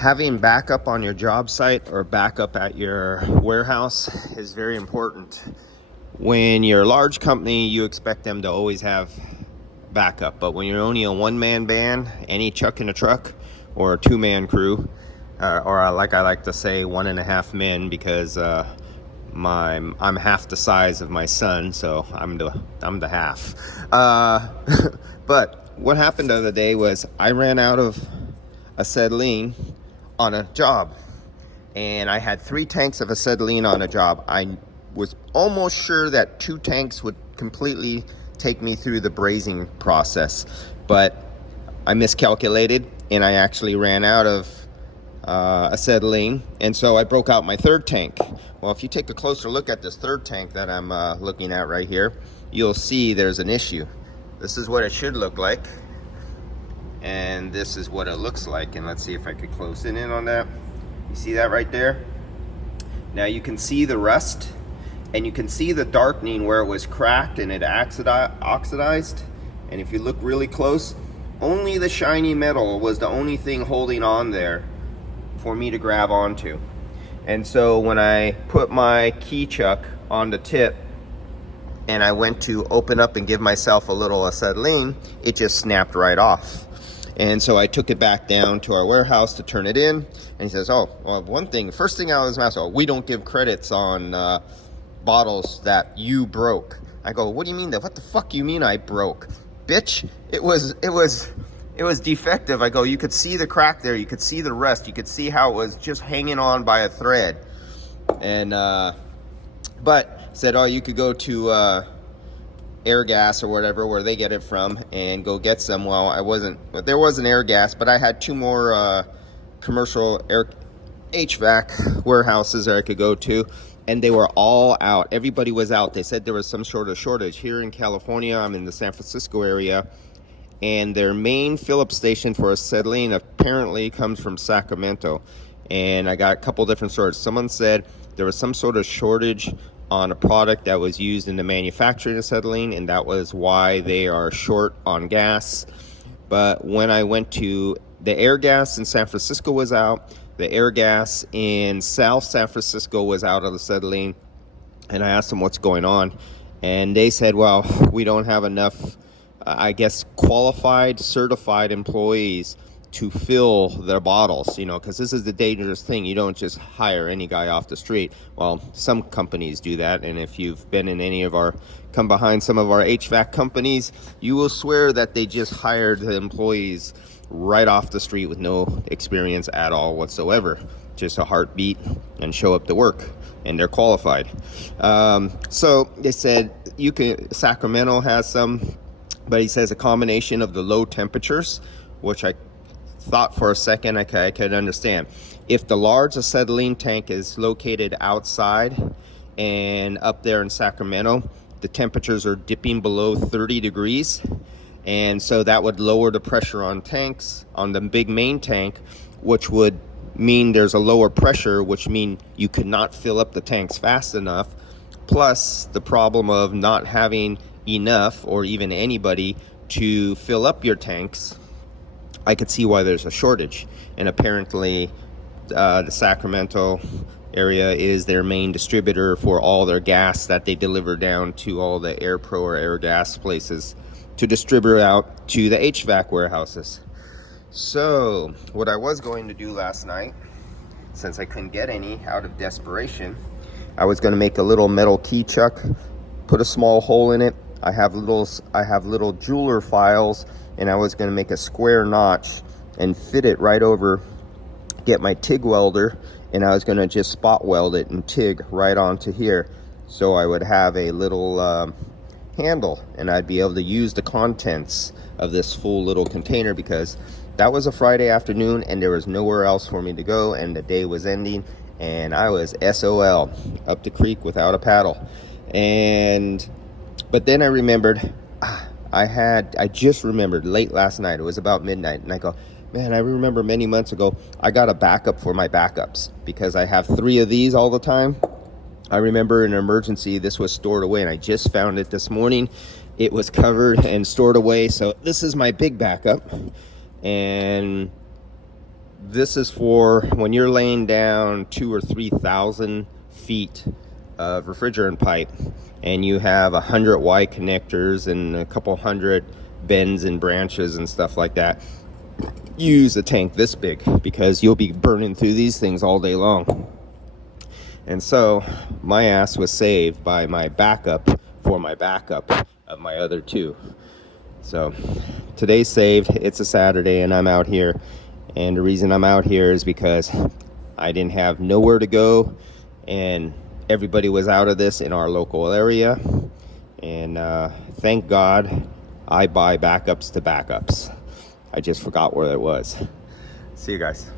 Having backup on your job site or backup at your warehouse is very important. When you're a large company, you expect them to always have backup, but when you're only a one-man band, any chuck in a truck, or a two-man crew, or like I like to say, 1.5 men, because I'm half the size of my son, so I'm the half. But what happened the other day was I ran out of acetylene on a job, and I had 3 tanks of acetylene on a job. I was almost sure that 2 tanks would completely take me through the brazing process, but I miscalculated and I actually ran out of acetylene, and so I broke out my 3rd tank. Well, if you take a closer look at this 3rd tank that I'm looking at right here, you'll see there's an issue. This is what it should look like, and this is what it looks like. And let's see if I could close in on that. You see that right there? Now you can see the rust, and you can see the darkening where it was cracked and it oxidized. And if you look really close, only the shiny metal was the only thing holding on there for me to grab onto. And so when I put my key chuck on the tip and I went to open up and give myself a little acetylene, it just snapped right off. And so I took it back down to our warehouse to turn it in, and he says, oh, well, first thing I was asking, we don't give credits on bottles that you broke. I go, what do you mean that? What the fuck you mean I broke? Bitch, it was defective. I go, you could see the crack there, you could see the rust, you could see how it was just hanging on by a thread. And but said, oh, you could go to Airgas or whatever, where they get it from, and go get some. Well, there was an Airgas, but I had 2 more commercial HVAC warehouses that I could go to, and they were all out. Everybody was out. They said there was some sort of shortage. Here in California, I'm in the San Francisco area, and their main fill-up station for acetylene apparently comes from Sacramento. And I got a couple different sources. Someone said there was some sort of shortage on a product that was used in the manufacturing of acetylene, and that was why they are short on gas. But when I went to the Airgas in San Francisco was out, the Airgas in South San Francisco was out of acetylene, and I asked them what's going on, and they said, well, we don't have enough qualified, certified employees to fill their bottles, because this is the dangerous thing. You don't just hire any guy off the street. Well, some companies do that, and if you've been in come behind some of our HVAC companies, you will swear that they just hired the employees right off the street with no experience at all whatsoever, just a heartbeat and show up to work, and they're qualified. So they said Sacramento has some, but he says a combination of the low temperatures, which I thought for a second I could understand. If the large acetylene tank is located outside and up there in Sacramento, the temperatures are dipping below 30 degrees, and so that would lower the pressure on the big main tank, which would mean there's a lower pressure, which mean you could not fill up the tanks fast enough, plus the problem of not having enough or even anybody to fill up your tanks. I could see why there's a shortage. And apparently the Sacramento area is their main distributor for all their gas that they deliver down to all the AirPro or Airgas places to distribute out to the HVAC warehouses. So what I was going to do last night, since I couldn't get any out of desperation, I was going to make a little metal key chuck, put a small hole in it. I have little jeweler files, and I was going to make a square notch and fit it right over, get my TIG welder, and I was going to just spot weld it and TIG right onto here, so I would have a little handle, and I'd be able to use the contents of this full little container, because that was a Friday afternoon and there was nowhere else for me to go, and the day was ending, and I was SOL, up the creek without a paddle. But then I remembered, I just remembered late last night, it was about midnight, and I go, man, I remember many months ago, I got a backup for my backups, because I have 3 of these all the time. I remember in an emergency, this was stored away, and I just found it this morning. It was covered and stored away, so this is my big backup. And This is for when you're laying down 2,000 or 3,000 feet of refrigerant pipe and you have 100 Y connectors and a couple hundred bends and branches and stuff like that. Use a tank this big because you'll be burning through these things all day long. And so my ass was saved by my backup for my backup of my other two. So today's saved. It's a Saturday and I'm out here. And the reason I'm out here is because I didn't have nowhere to go and everybody was out of this in our local area. And thank God I buy backups to backups. I just forgot where it was. See you guys.